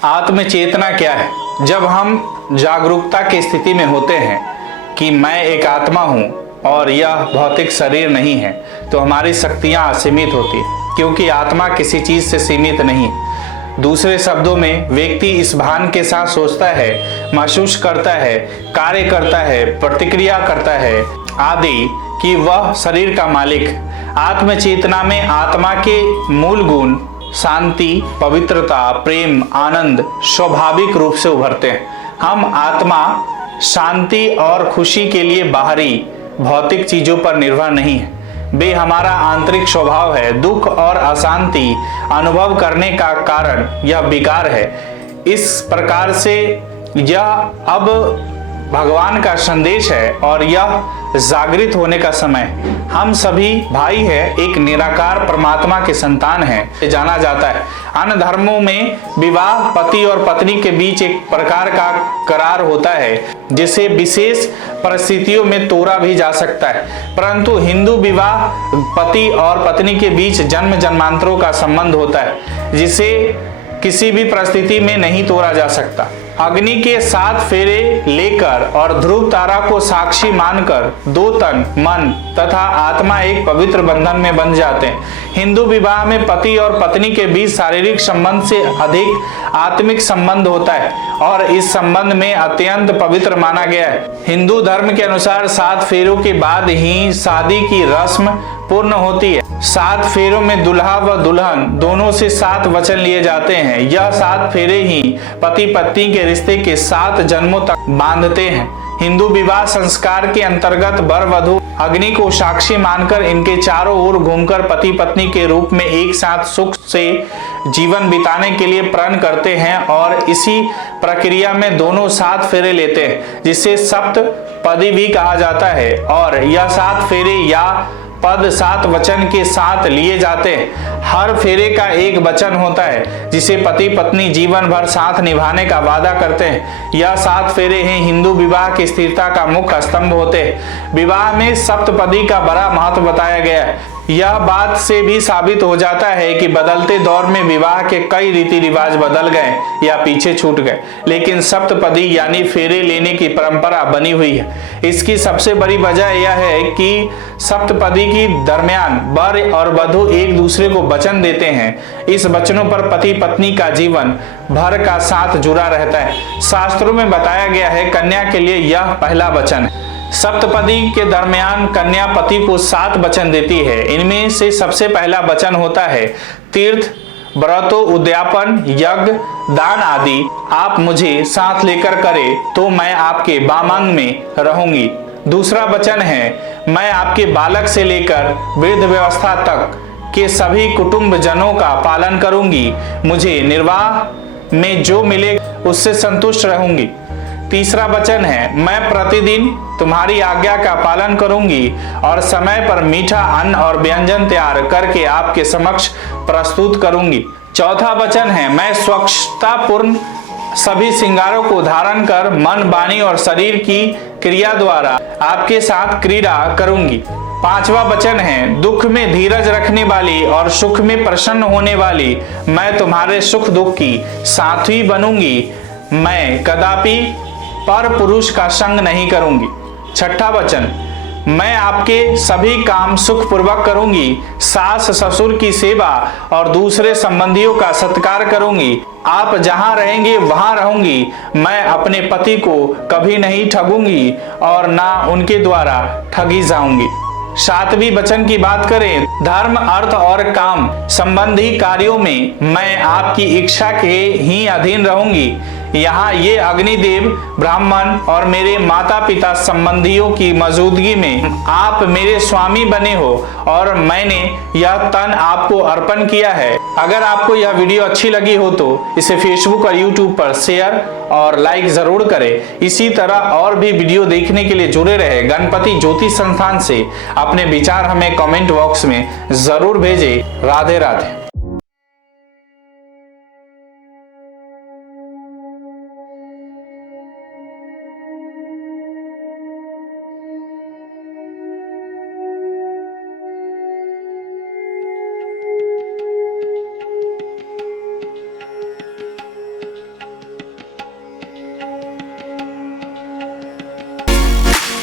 आत्म चेतना क्या है? जब हम जागरूकता की स्थिति में होते हैं कि मैं एक आत्मा हूँ और यह भौतिक शरीर नहीं है, तो हमारी शक्तियाँ असीमित होती हैं, क्योंकि आत्मा किसी चीज से सीमित नहीं। दूसरे शब्दों में व्यक्ति इस भान के साथ सोचता है, महसूस करता है, कार्य करता है, प्रतिक्रिया करता है आदि कि वह शरीर का मालिक। आत्म चेतना में आत्मा के मूल गुण शांति, पवित्रता, प्रेम, आनंद स्वाभाविक रूप से उभरते हैं। हम आत्मा शांति और खुशी के लिए बाहरी भौतिक चीजों पर निर्भर नहीं है, वे हमारा आंतरिक स्वभाव है। दुख और अशांति अनुभव करने का कारण यह विकार है। इस प्रकार से यह अब भगवान का संदेश है और यह जागृत होने का समय। हम सभी भाई हैं, एक निराकार परमात्मा के संतान हैं, जाना जाता है। अन्य धर्मों में विवाह पति और पत्नी के बीच एक प्रकार का करार होता है, जिसे विशेष परिस्थितियों में तोड़ा भी जा सकता है, परंतु हिंदू विवाह पति और पत्नी के बीच जन्म जन्मांतरों का संबंध होता है, जिसे किसी भी परिस्थिति में नहीं तोड़ा जा सकता। अग्नि के 7 फेरे लेकर और ध्रुव तारा को साक्षी मानकर दो तन, मन तथा आत्मा एक पवित्र बंधन में बंध जाते हैं। हिंदू विवाह में पति और पत्नी के बीच शारीरिक संबंध से अधिक आत्मिक संबंध होता है और इस संबंध में अत्यंत पवित्र माना गया है। हिंदू धर्म के अनुसार 7 फेरों के बाद ही शादी की रस्म पूर्ण होती है। 7 फेरों में दुल्हा व दुल्हन दोनों से 7 वचन लिए जाते हैं। यह 7 फेरे ही पति पत्नी के रिश्ते के 7 जन्मों तक बांधते हैं। हिंदू विवाह संस्कार के अंतर्गत वर वधू अग्नि को साक्षी मानकर इनके चारों ओर घूमकर पति पत्नी के रूप में एक साथ सुख से जीवन बिताने के लिए प्रण करते हैं और इसी प्रक्रिया में दोनों 7 फेरे लेते हैं, जिसे सप्तपदी भी कहा जाता है। और यह 7 फेरे या पद 7 वचन के साथ लिए जाते हैं। हर फेरे का एक वचन होता है, जिसे पति पत्नी जीवन भर साथ निभाने का वादा करते हैं। यह 7 फेरे हैं हिंदू विवाह की स्थिरता का मुख्य स्तंभ होते हैं। विवाह में सप्तपदी का बड़ा महत्व बताया गया है। यह बात से भी साबित हो जाता है कि बदलते दौर में विवाह के कई रीति रिवाज बदल गए या पीछे छूट गए, लेकिन सप्तपदी यानी फेरे लेने की परंपरा बनी हुई है। इसकी सबसे बड़ी वजह यह है कि सप्तपदी के दरमियान वर और वधू एक दूसरे को वचन देते हैं। इस वचनों पर पति पत्नी का जीवन भर का साथ जुड़ा रहता है। शास्त्रों में बताया गया है कन्या के लिए यह पहला वचन है। सप्तपदी के दरमियान कन्या पति को 7 वचन देती है। इनमें से सबसे पहला वचन होता है तीर्थ, व्रतों, उद्यापन, यज्ञ, दान आदि आप मुझे साथ लेकर करें तो मैं आपके बामंग में रहूंगी। दूसरा वचन है मैं आपके बालक से लेकर वृद्ध व्यवस्था तक के सभी कुटुंब जनों का पालन करूंगी। मुझे निर्वाह में जो मिले उससे संतुष्ट रहूंगी। तीसरा वचन है मैं प्रतिदिन तुम्हारी आज्ञा का पालन करूंगी और समय पर मीठा अन्न और व्यंजन तैयार करके आपके समक्ष प्रस्तुत करूंगी। चौथा वचन है मैं स्वच्छता पूर्ण सभी श्रृंगारों को धारण कर मन, वाणी और शरीर की क्रिया द्वारा आपके साथ क्रीड़ा करूंगी। 5वां वचन है दुख में धीरज रखने वाली और सुख में प्रसन्न होने वाली मैं तुम्हारे सुख दुख की साथी बनूंगी। मैं कदापि पर पुरुष का संग नहीं करूंगी। 6ठा वचन मैं आपके सभी काम सुख पूर्वक करूंगी। सास ससुर की सेवा और दूसरे संबंधियों का सत्कार करूंगी। आप जहां रहेंगे वहां रहूंगी। मैं अपने पति को कभी नहीं ठगूंगी और ना उनके द्वारा ठगी जाऊंगी। 7वीं वचन की बात करें धर्म, अर्थ और काम संबंधी कार्यों में मैं आपकी इच्छा के ही अधीन रहूंगी। यहाँ ये अग्निदेव, ब्राह्मण और मेरे माता पिता संबंधियों की मौजूदगी में आप मेरे स्वामी बने हो और मैंने यह तन आपको अर्पण किया है। अगर आपको यह वीडियो अच्छी लगी हो तो इसे फेसबुक और यूट्यूब पर शेयर और लाइक जरूर करें। इसी तरह और भी वीडियो देखने के लिए जुड़े रहे गणपति ज्योतिष संस्थान से। अपने विचार हमें कमेंट बॉक्स में जरूर भेजें। राधे राधे।